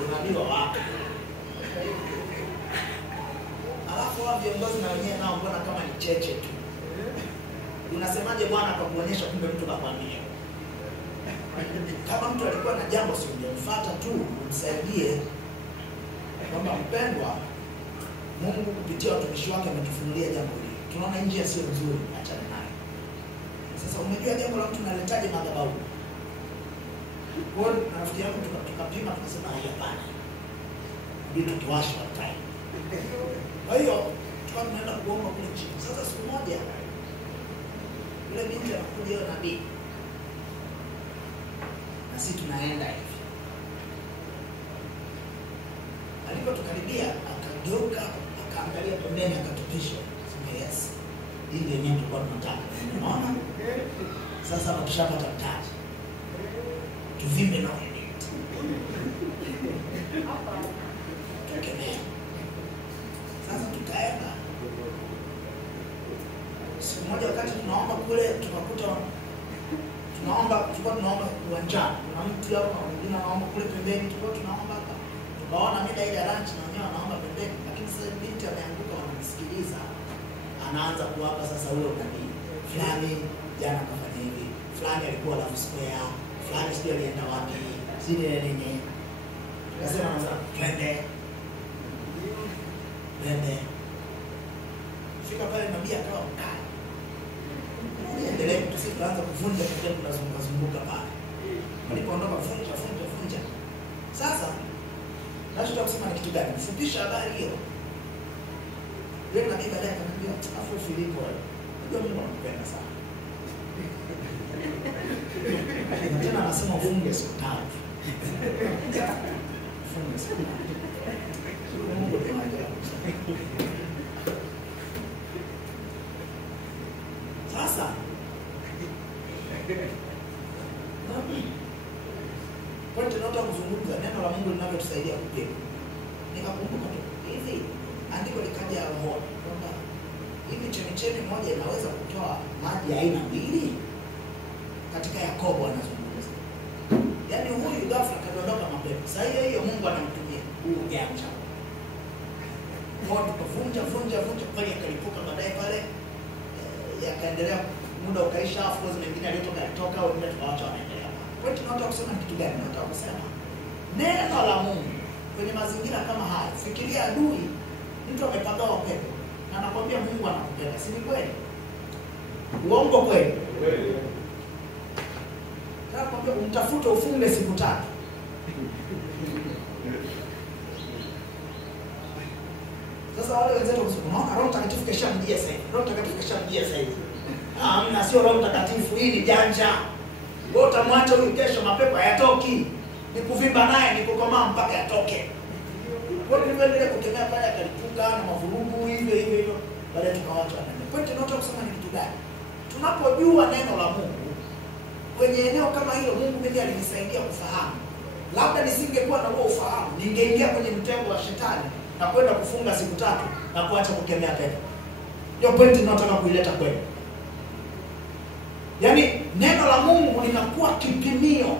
Unabii wa wapi? Alafu wa viongozi na wenyewe nao mbona kama ni cheche tu. Unasemaje Bwana akakuonyesha kumbe mtu kakwambia? Kama mtu alikuwa na jambo si ungemfuata tu umsaidie. Kwamba mpendwa, Mungu kupitia watumishi wake ametufunulia jambo hili. Tunaona njia sio nzuri, achana nayo. Sasa umejua jambo la mtu naletaje madhabahu? Kwa hiyo rafiki yangu tukapima tukasema hapana. Ndio tukiwasha time. Kwa hiyo tukaenda kuomba kule chini. Sasa siku moja yule binti anakuja yule nabii. Na sisi tunaenda hivi. Alipotukaribia akageuka, akaangalia pembeni, akatupisha. Sema yes. Hii ndio yenyewe tulikuwa tunataka. Unaona? Sasa tukishapata mtaji. Tuvimbe na wewe. Tukemea. Sasa tutaenda. Siku moja wakati tunaomba kule tukakuta tulikuwa tunaomba uwanjani. Kuna mtu hapo na mwingine anaomba kule pembeni, tulikuwa tunaomba hapa. Tukaona mida ile ya lunch na wenyewe wanaomba pembeni, lakini sasa binti ameanguka wanamsikiliza. Anaanza kuwapa sasa ule unabii. Fulani jana kafanya hivi. Fulani alikuwa Love Square. Fulani sio alienda wapi. Sile nini. Tukasema sasa twende. Fika pale nabii akawa mkali. Endelee sisi tuanza kuvunja kwa tunazunguka pale. Walipoondoka vunja. Sasa nachotaka kusema ni kitu gani? Kufupisha habari hiyo. Yule nabii baadaye akamwambia afu Filipo, unajua mimi nakupenda sana. Tena anasema ufunge siku 3. Funge siku 3. Mungu ndiye anayeajabu. Sasa kwa tunataka kuzungumza neno la Mungu linavyotusaidia kupima. Nikakumbuka tu hivi andiko likaja roho kwamba hivi chemichemi moja inaweza kutoa maji ya aina mbili. Katika Yakobo anazungumza. Yaani huyu ghafla kadondoka mapepo. Sasa hiyo Mungu anamtumia huyu ujanja. Kwa tukavunja pale akalipuka baadaye pale yakaendelea muda ukaisha, afu mengine alitoka wengine tukaacha wanaendelea. Kwa hiyo tunataka kusema kitu gani? Tunataka kusema neno la Mungu kwenye mazingira kama haya. Fikiria adui, mtu amepagawa pepo na anakuambia Mungu anakupenda. Si ni kweli? Uongo kweli? Kweli. Nataka kwambia umtafute ufunge siku 3. Sasa wale wenzetu unaona Roho Mtakatifu keshamjia sasa. Hamna, sio Roho Mtakatifu, hii ni janja. Wewe utamwacha huyu kesho mapepo hayatoki. Ni kuvimba naye, ni kukomaa mpaka yatoke. Kwa hiyo tuendelee kukemea pale akalipuka na mavurugu hivyo. Baadaye tukawaacha wanaenda. Kwa hiyo tunataka kusema ni kitu gani? Tunapojua neno la Mungu kwenye eneo kama hilo, Mungu mwenyewe alinisaidia kufahamu. Labda nisingekuwa na huo ufahamu, ningeingia kwenye mtego wa shetani na kwenda kufunga siku 3 na kuacha kukemea pepo. Ndio pointi ninataka kuileta kwenu. Yaani neno la Mungu linakuwa kipimio.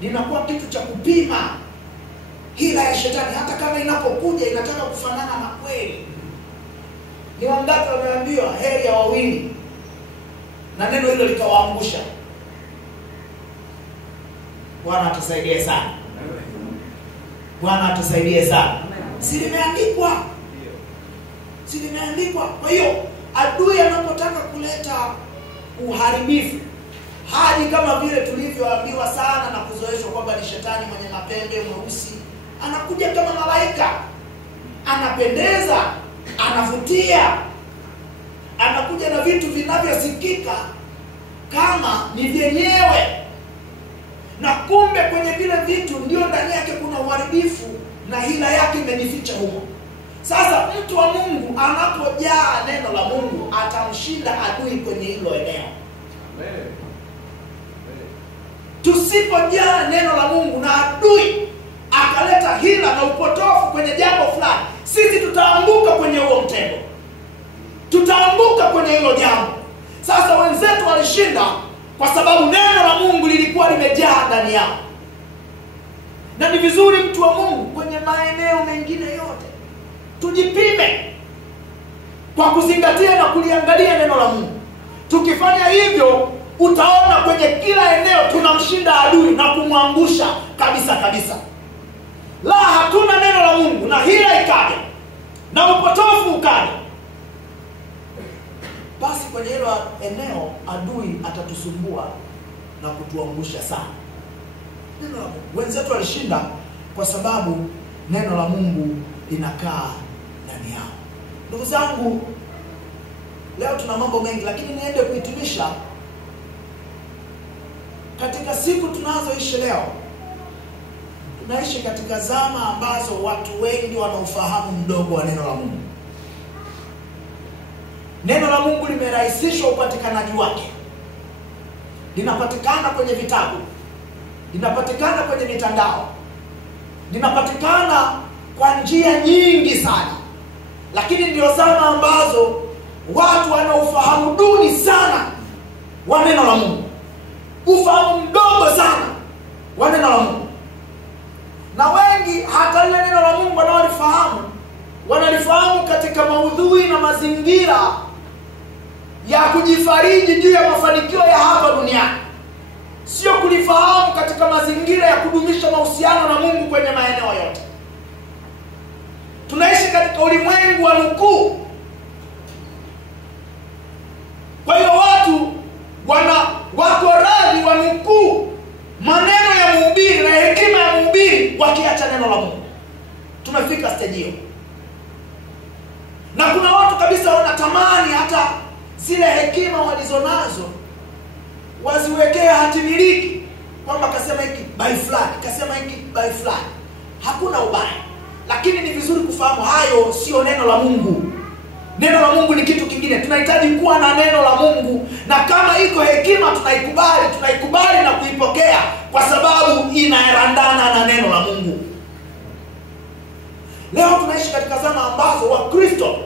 Linakuwa kitu cha kupima hila ya shetani, hata kama inapokuja inataka kufanana na kweli. Ni wangapi wameambiwa heri ya wawili na neno hilo likawaangusha? Bwana atusaidie sana. Bwana atusaidie sana. Si limeandikwa. Kwa hiyo adui anapotaka kuleta uharibifu, haji kama vile tulivyoambiwa sana na kuzoeshwa kwamba ni shetani mwenye mapembe mweusi. Anakuja kama malaika. Anapendeza, anavutia. Anakuja na vitu vinavyosikika kama ni vyenyewe. Na kumbe kwenye vile vitu ndio ndani yake kuna uharibifu na hila yake imejificha huko. Sasa mtu wa Mungu anapojaa neno la Mungu atamshinda adui kwenye hilo eneo. Amen. Tusipojaa neno la Mungu na adui akaleta hila na upotofu kwenye jambo fulani, sisi tutaanguka kwenye huo mtego, tutaanguka kwenye hilo jambo. Sasa wenzetu walishinda kwa sababu neno la Mungu lilikuwa limejaa ndani yao. Na ni vizuri mtu wa Mungu kwenye maeneo mengine yote tujipime kwa kuzingatia na kuliangalia neno la Mungu. Tukifanya hivyo, utaona kwenye kila eneo tunamshinda adui na kumwangusha kabisa kabisa. La, hatuna neno la Mungu na hila ikaja na upotofu ukaja, basi kwenye hilo eneo adui atatusumbua na kutuangusha sana. Neno la Mungu, wenzetu walishinda kwa sababu neno la Mungu linakaa ndani yao. Ndugu zangu, leo tuna mambo mengi, lakini niende kuhitimisha. Katika siku tunazoishi leo, tunaishi katika zama ambazo watu wengi wana ufahamu mdogo wa neno la Mungu. Neno la Mungu limerahisishwa upatikanaji wake. Linapatikana kwenye vitabu, linapatikana kwenye mitandao, linapatikana kwa njia nyingi sana. Lakini ndio zama ambazo watu wana ufahamu duni sana wa neno la Mungu, ufahamu mdogo sana wa neno la Mungu. Na wengi hata ile neno la Mungu wanalifahamu katika maudhui na mazingira ya kujifariji juu ya mafanikio ya hapa duniani, sio kulifahamu katika mazingira ya kudumisha mahusiano na Mungu kwenye maeneo yote. Tunaishi katika ulimwengu wa nukuu. Kwa hiyo watu wako radhi wa nukuu maneno ya mhubiri na hekima ya mhubiri wakiacha neno la Mungu. Tumefika stage hiyo. Na kuna watu kabisa wanatamani hata zile hekima walizonazo waziwekea hati miliki, kwamba kasema hiki by fulani, kasema hiki by fulani. Hakuna ubaya, lakini ni vizuri kufahamu hayo sio neno la Mungu. Neno la Mungu ni kitu kingine. Tunahitaji kuwa na neno la Mungu, na kama iko hekima tunaikubali na kuipokea kwa sababu inaendana na neno la Mungu. Leo tunaishi katika zama ambazo Wakristo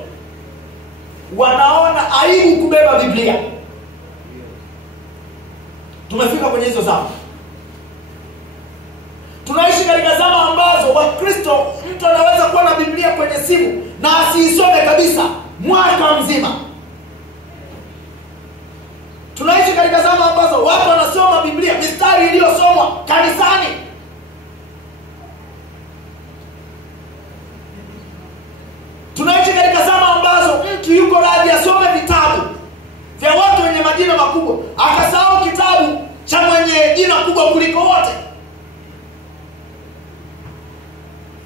wanaona aibu kubeba Biblia. Tumefika kwenye hizo zama. Tunaishi katika zama ambazo Wakristo, mtu anaweza kuwa na Biblia kwenye simu na asiisome kabisa mwaka mzima. Tunaishi katika zama ambazo watu wanasoma Biblia mistari iliyosomwa kanisani. Tunaishi katika zama ambazo mtu yuko radhi asome vitabu vya watu wenye majina makubwa, akasahau kitabu cha mwenye jina kubwa kuliko wote.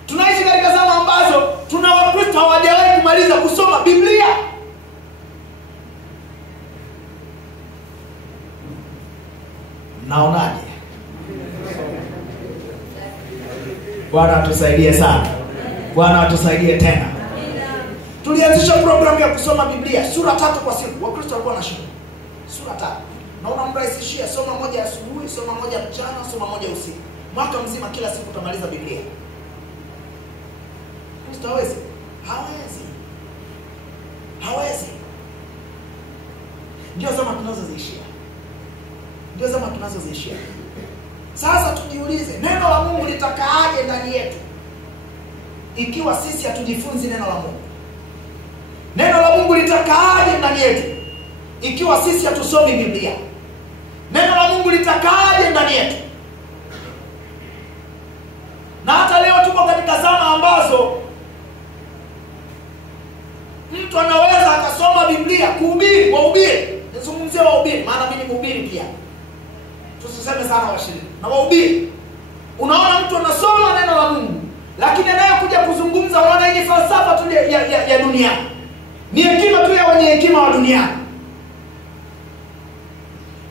Tunaishi katika zama ambazo tuna Wakristo hawajawahi kumaliza kusoma Biblia. Naonaje? Bwana atusaidie sana. Bwana atusaidie tena. Tulianzisha programu ya kusoma Biblia sura 3 kwa siku. Wakristo walikuwa wanashinda sura 3. Na unamrahisishia, soma moja asubuhi, soma moja mchana, soma moja usiku. Mwaka mzima kila siku utamaliza Biblia. Kristo hawezi? Hawezi. Ndio zama tunazoziishia. Sasa tujiulize, neno la Mungu litakaaje ndani yetu ikiwa sisi hatujifunzi neno la Mungu? Neno la Mungu litakaaje ndani yetu ikiwa sisi hatusomi Biblia? Neno la Mungu litakaaje ndani yetu? Na hata leo tuko katika zama ambazo mtu anaweza akasoma Biblia kuhubiri, wahubiri. Nizungumzie wahubiri, maana mimi ni mhubiri pia. Tusiseme sana washiriki. Na wahubiri, unaona mtu anasoma neno la Mungu, lakini anayekuja kuzungumza unaona hii falsafa tu ya dunia. Ni hekima tu ya wenye hekima wa dunia.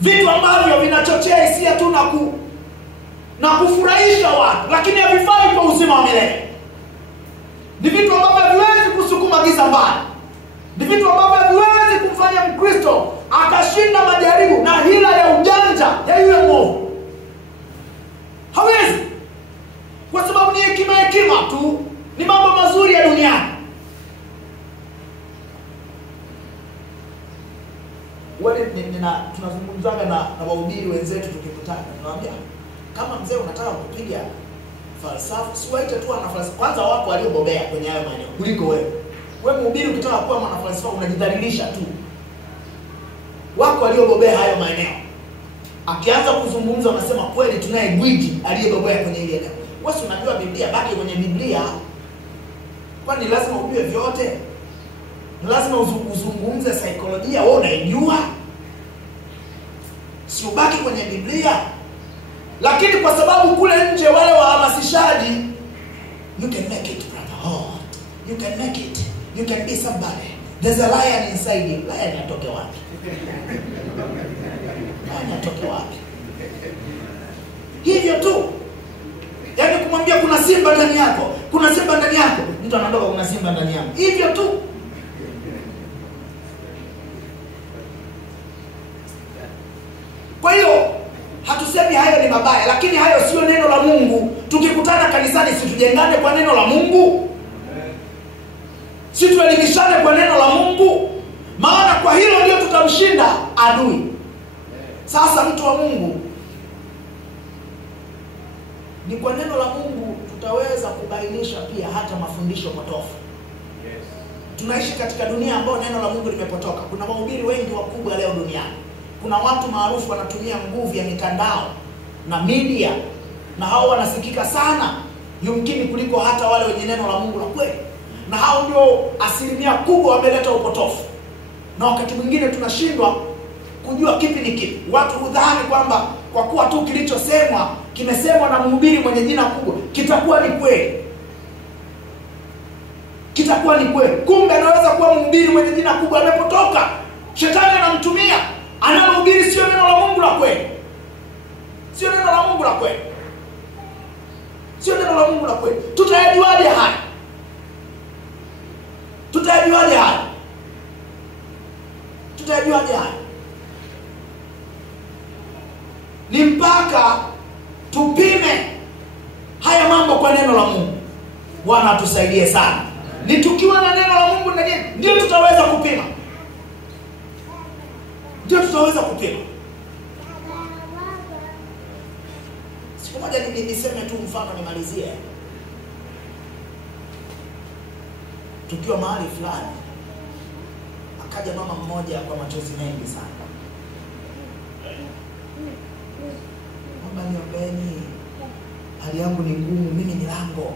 Vitu ambavyo vinachochea hisia tu na kufurahisha watu, lakini havifai kwa uzima wa milele. Ni vitu ambavyo haviwezi kumaliza mbali. Ni vitu ambavyo haviwezi kumfanya Mkristo akashinda majaribu na hila ya ujanja ya yule mwovu. Hawezi. Kwa sababu ni hekima tu, ni mambo mazuri ya duniani. Wale tunazungumzaga na wahubiri wenzetu tukikutana, tunawaambia kama mzee unataka kupiga falsafa, siwaite tu ana falsafa. Kwanza wako waliobobea kwenye hayo maeneo kuliko wewe. Wewe mhubiri ukitaka kuwa mwana falsafa unajidhalilisha tu. Wako waliobobea hayo maeneo. Akianza kuzungumza unasema kweli tunaye gwiji aliyebobea kwenye ile eneo. Wewe unajua Biblia, baki kwenye Biblia. Kwani lazima ujue vyote? Lazima uzungumze saikolojia wewe unaijua? Si ubaki kwenye Biblia. Lakini kwa sababu kule nje wale wahamasishaji, you can make it brother. Oh, you can make it. You can be somebody. There's a lion inside you. Lion atoke wapi? Lion atoke wapi? Hivyo tu. Yaani kumwambia kuna simba ndani yako. Kuna simba ndani yako. Mtu anaondoka kuna simba ndani yako. Hivyo tu. Kwa hiyo hatusemi hayo ni mabaya, lakini hayo sio neno la Mungu. Tukikutana kanisani si tujengane kwa neno la Mungu? Si tuelimishane kwa neno la Mungu? Maana kwa hilo ndio tutamshinda adui. Sasa mtu wa Mungu, ni kwa neno la Mungu tutaweza kubainisha pia hata mafundisho potofu. Tunaishi katika dunia ambayo neno la Mungu limepotoka. Kuna wahubiri wengi wakubwa leo duniani. Kuna watu maarufu wanatumia nguvu ya mitandao na media, na hao wanasikika sana yumkini kuliko hata wale wenye neno la Mungu la kweli. Na hao ndio asilimia kubwa wameleta upotofu. Na wakati mwingine tunashindwa kujua kipi ni kipi. Watu hudhani kwamba kwa kuwa tu kilichosemwa kimesemwa na mhubiri mwenye jina kubwa kitakuwa ni kweli. Kitakuwa ni kweli. Kumbe anaweza kuwa mhubiri mwenye jina kubwa amepotoka. Shetani anamtumia. Analohubiri sio neno la Mungu la kweli. Sio neno la Mungu la kweli. Sio neno la Mungu la kweli. Tutayajuaje haya? Tutayajuaje haya? Tutayajuaje haya? Ni mpaka tupime haya mambo kwa neno la Mungu. Bwana atusaidie sana. Ni tukiwa na neno la Mungu ndani ndio tutaweza kupima. Ndio tutaweza kupima. Siku moja niseme tu mfano nimalizie. Tukiwa mahali fulani, akaja mama mmoja kwa machozi mengi sana. Mama, niombeni, hali yangu ni ngumu, mimi ni lango.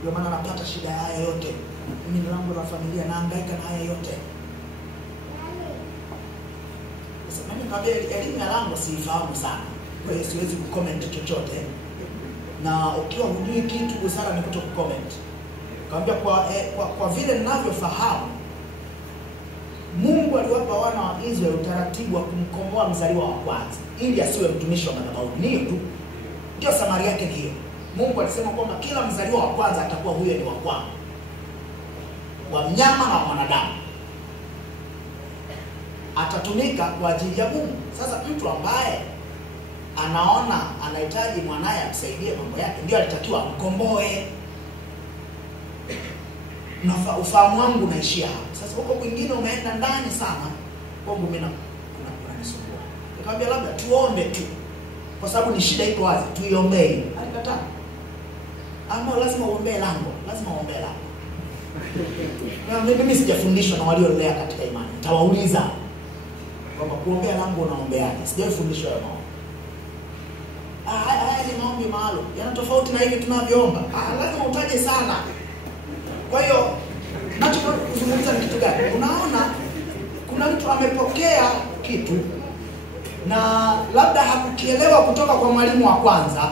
Ndio maana napata shida haya yote. Mimi ni lango la familia, nahangaika na haya yote. Sasa mimi nikamwambia elimu ya lango siifahamu sana. Kwa hiyo siwezi kucomment chochote. Na ukiwa hujui kitu, busara ni kutokucomment. Nikamwambia kwa vile ninavyofahamu, Mungu aliwapa wana wa Israeli utaratibu wa kumkomboa mzaliwa wa kwanza ili asiwe mtumishi wa madhabahu. Niyo tu. Ndio samari yake hiyo. Mungu alisema kwamba kila mzaliwa wa kwanza atakuwa huyo ni wa kwanza, wa mnyama na wa mwanadamu. Atatumika kwa ajili ya Mungu. Sasa mtu ambaye anaona anahitaji mwanae amsaidie mambo yake ndio alitakiwa amkomboe. Na ufahamu wangu unaishia hapo. Sasa huko kwingine umeenda ndani sana, kwangu mimi kuna nisumbua. Nikamwambia labda tuombe tu. Kwa sababu ni shida iko wazi, tuiombee. Alikataa. Ama lazima uombee lango, lazima uombee lango. Na mimi sijafundishwa na waliolea katika imani. Nitawauliza kwamba kuombea lango unaombeaje? Sijafundishwa hayo mambo. Haya ni maombi maalum. Yana tofauti na hivi tunavyoomba. Lazima utaje sana. Kwa hiyo nachozungumza ni kitu gani? Unaona kuna mtu amepokea kitu na labda hakukielewa kutoka kwa mwalimu wa kwanza,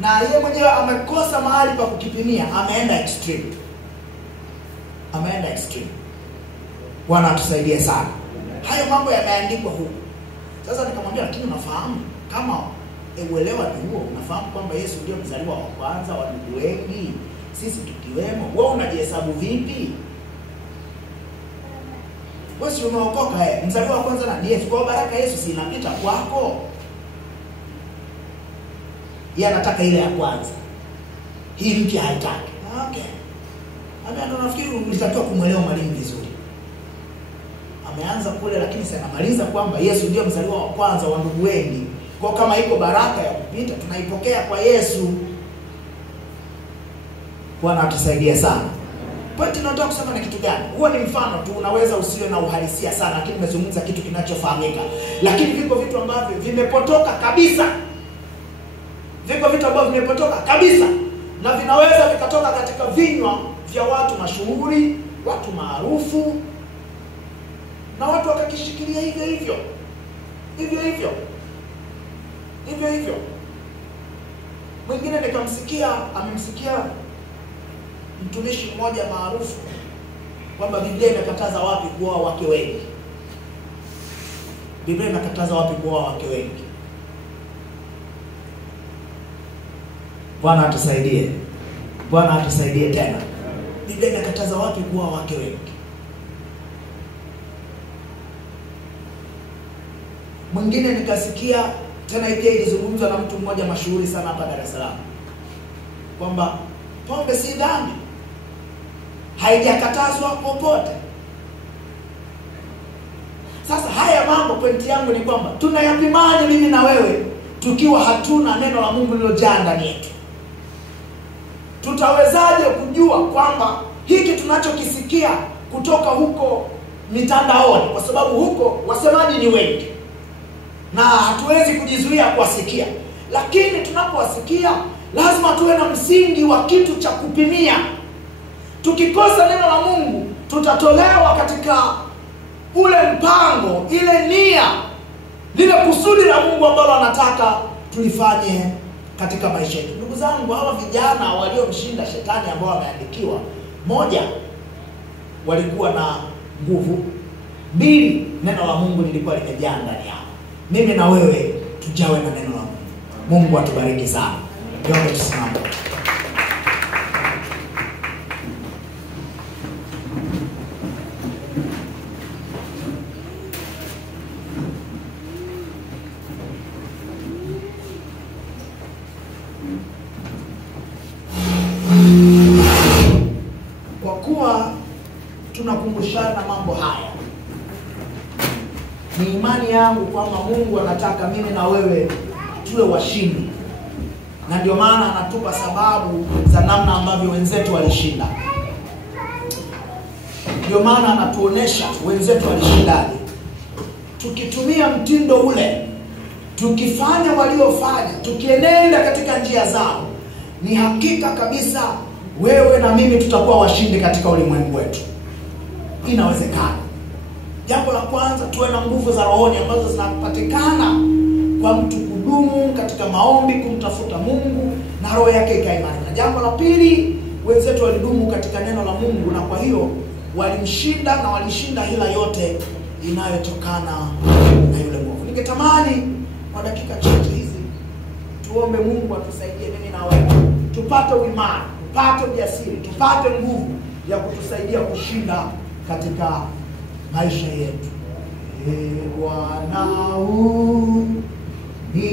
na yeye mwenyewe amekosa mahali pa kukipimia, ameenda extreme. Ameenda extreme. Bwana atusaidie sana. Hayo mambo yameandikwa huko. Sasa nikamwambia lakini unafahamu kama uelewa ni huo, unafahamu kwamba Yesu ndio mzaliwa wa kwanza wa ndugu wengi, sisi tukiwemo. Wewe unajihesabu vipi? Wewe si umeokoka mzaliwa wa kwanza na Yesu. Kwa baraka Yesu si inapita kwako. Yeye anataka ile ya kwanza. Hii mpya haitaki. Okay. Ndo nafikiri ulitakiwa kumwelewa mwalimu vizuri. Ameanza kule lakini sasa anamaliza kwamba Yesu ndio mzaliwa wa kwanza wa ndugu wengi. Kwa kama iko baraka ya kupita tunaipokea kwa Yesu. Bwana atusaidie sana. Pointi nataka kusema ni kitu gani? Huo ni mfano tu, unaweza usiwe na uhalisia sana, lakini nimezungumza kitu kinachofahamika. Lakini viko vitu ambavyo vimepotoka kabisa. Viko vitu ambavyo vimepotoka kabisa na vinaweza vikatoka katika vinywa vya watu mashuhuri, watu maarufu, na watu wakakishikilia hivyo hivyo. Hivyo hivyo. Hivyo hivyo. Mwingine amemsikia mtumishi mmoja maarufu kwamba Biblia inakataza wapi kuoa wake wengi. Biblia inakataza wapi kuoa wake wengi? Bwana atusaidie. Bwana atusaidie tena. Biblia inakataza wapi kuoa wake wengi? Mwingine nikasikia tena pia ilizungumzwa na mtu mmoja mashuhuri sana hapa Dar es Salaam kwamba pombe si dhambi. Haijakatazwa popote. Sasa haya mambo, pointi yangu ni kwamba tunayapimaje mimi na wewe tukiwa hatuna neno la Mungu lililojaa ndani yetu? Tutawezaje kujua kwamba hiki tunachokisikia kutoka huko mitandaoni, kwa sababu huko wasemaji ni wengi na hatuwezi kujizuia kuwasikia, lakini tunapowasikia lazima tuwe na msingi wa kitu cha kupimia. Tukikosa neno la Mungu tutatolewa katika ule mpango, ile nia, lile kusudi la Mungu ambalo anataka tulifanye katika maisha yetu. Ndugu zangu, hawa vijana waliomshinda shetani ambao wameandikiwa, moja, walikuwa na nguvu. Mbili, neno la Mungu lilikuwa limejaa ndani yao. Mimi na wewe tujawe na neno la Mungu. Mungu atubariki sana. Niombe tusimame. Kwa kuwa tunakumbushana mambo haya, ni imani yangu kwamba Mungu anataka mimi na wewe tuwe washindi. Na ndio maana anatupa sababu za namna ambavyo wenzetu walishinda. Ndio maana anatuonesha wenzetu walishindaje. Tukitumia mtindo ule, tukifanya waliofanya, tukienenda katika njia zao, ni hakika kabisa wewe na mimi tutakuwa washindi katika ulimwengu wetu. Inawezekana. Jambo la kwanza, tuwe na nguvu za rohoni ambazo zinapatikana kwa mtu kudumu katika maombi, kumtafuta Mungu na roho yake ikaimarika. Jambo la pili, wenzetu walidumu katika neno la Mungu, na kwa hiyo walimshinda na walishinda hila yote inayotokana na yule mwovu. Ningetamani kwa dakika chache hizi tuombe Mungu atusaidie mimi na wewe tupate uimani, tupate ujasiri, tupate nguvu ya kutusaidia kushinda katika maisha yetu. Bwana ni